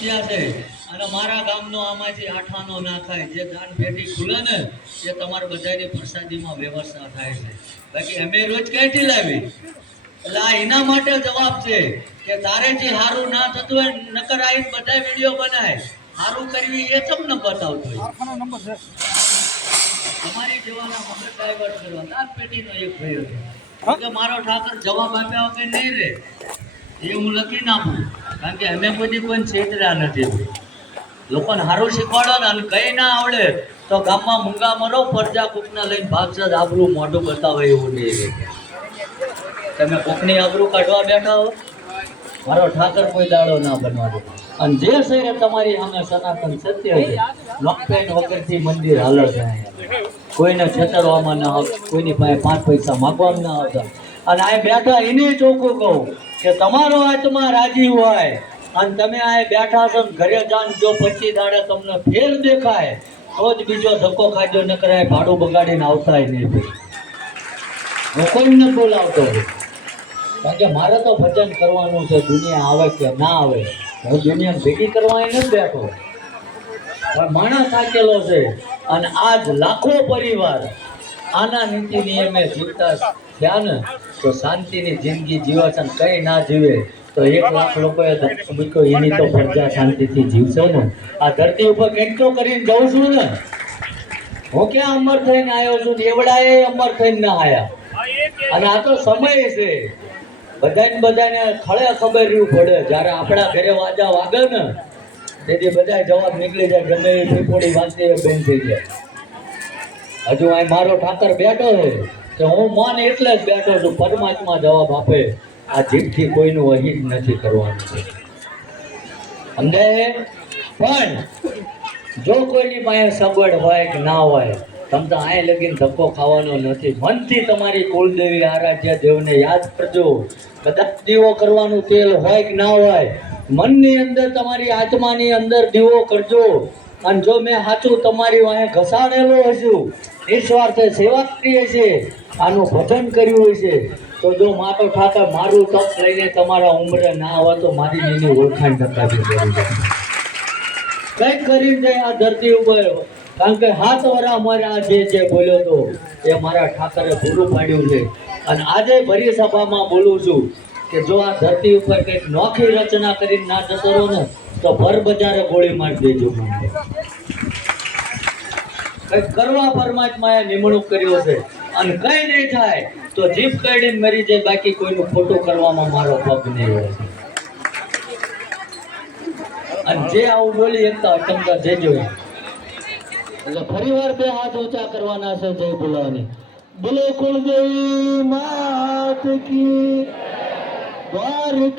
સમજ્યા છે. અને મારા ગામનો આમાંથી આઠાનો ના થાય જે દાન પેટી ખુલે ને એ તમારે બધાની પ્રસાદીમાં વ્યવસ્થા થાય છે. બાકી અમે રોજ ક્યાંથી લાવી? એટલે આ એના માટે જવાબ છે કે તારે જે સારું ના થતું હોય નકર આવીને બધા વીડિયો બનાય. સારું કરવી એ તમને બતાવતો તમારી જેવાના મગજ ડાયવર્ટ કરવા. દાન પેટીનો એક ભયો છે. કે મારો ઠાકર જવાબ આપ્યા વગર નહીં રે એ હું લખી નાખું. કારણ કે અમે કોઈ કોઈને છેતર્યા નથી. લોકોને સારું શીખવાડો ને અને કંઈ ના આવડે તો ગામમાં મૂંગા મરો પરજા કૂકને લઈને ભાગશે જ આબરું મોઢું બતાવે એવું નહીં તમે કોકની આબરું કાઢવા બેઠા હો? મારો ઠાકર કોઈ દાડો ના બનવા દે. અને જે છે તમારી સામે સનાતન સત્ય છે લોકપેન વગરથી મંદિર હાલે જાય કોઈને છેતરવામાં ના આવે કોઈની પાસે પાંચ પૈસા માગવામાં ના આવતા. અને આ બેઠા એને ચોખ્ખું કહું કે તમારો આત્મા રાજી હોય અને તમે આ બેઠા છો ઘરે જાન જો પછી દાડે તમને ફેર દેખાય, તો જ બીજો ધક્કો ખાજો ન કરાય ભાડું બગાડીને આવતા નહીં હું કોઈને બોલાવતો કારણ કે મારે તો ભજન કરવાનું છે, દુનિયા આવે કે ના આવે. હું દુનિયા ભેગી કરવા નથી બેઠો. પણ માણસ થાકેલો છે અને આજ લાખો પરિવાર આના નીતિ નિયમે જીવતા થયા ને તો શાંતિની જિંદગી જીવે છે કઈ ના જીવે. તો એક લાખ લોકોએ એની તો પ્રજા શાંતિથી જીવશે ને. આ ધરતી ઉપર કેટલો કરીને જઉં છું ને? હું ક્યાં અમર થઈને આવ્યો છું? ને એવડાએ અમર થઈને ના આવ્યા અને આ તો સમય છે. બધાને બધાને ખળે ખબર રહ્યું પડે. જ્યારે આપણા ઘરે વાજા વાગે ને, તેથી બધા જવાબ નીકળી જાય ગમે એ પીપોડી વાંચતી બેન થઈ જાય. હજુ અહીં મારો ઠાકર બેઠો છે. કે હું મન એટલે જ બેઠો છું, પરમાત્મા જવાબ આપે. આ જીભથી કોઈનું અહિત નથી કરવાનું. સમજાય છે? પણ જો કોઈની પાસે સગવડ હોય કે ના હોય, તમ તો અહીં લગીને ધક્કો ખાવાનો નથી. મનથી તમારી કુલદેવી આરાધ્ય દેવને યાદ કરજો. કદાચ દીવો કરવાનું તેલ હોય કે ના હોય, મનની અંદર તમારી આત્માની અંદર દીવો કરજો. અને જો મેં સાચું તમારી વાંહે ઘસાડેલો હશું નિસ્વાર્થે સેવા કરી છે આનું ભજન કર્યું હશે તો જો માતો ઠાકર મારું તપ લઈને તમારા ઉંમરે ના આવે તો મારી એની ઓળખાણ દેવી કંઈક કરીને જાય આ ધરતી ઉપર, કારણ કે હાથ વરા અમારે આ જે જે બોલ્યો હતો એ મારા ઠાકરે પૂરું પાડ્યું છે. અને આજે ભરી સભામાં બોલું છું કે જો આ ધરતી ઉપર કંઈક નોખી રચના કરીને ના જતો રહો ને તો ભર બજારે ગોળી મારી દેજો મને. કંઈક કરવા પરમાત્માએ નિમણૂક કર્યો છે. અને કંઈ નહીં થાય, તો જીભ કાઢીને મરી જાય, બાકી કોઈનું ખોટું કરવામાં મારો પગ નહીં હોય. અને જે આવું બોલી એકતા અટમતા જજો એટલે ફરી વાર બે હાથ ઊંચા કરવાના છે, જય બોલાવાની બોલો કુળદેવી માત કી ద్వారకాధీశుని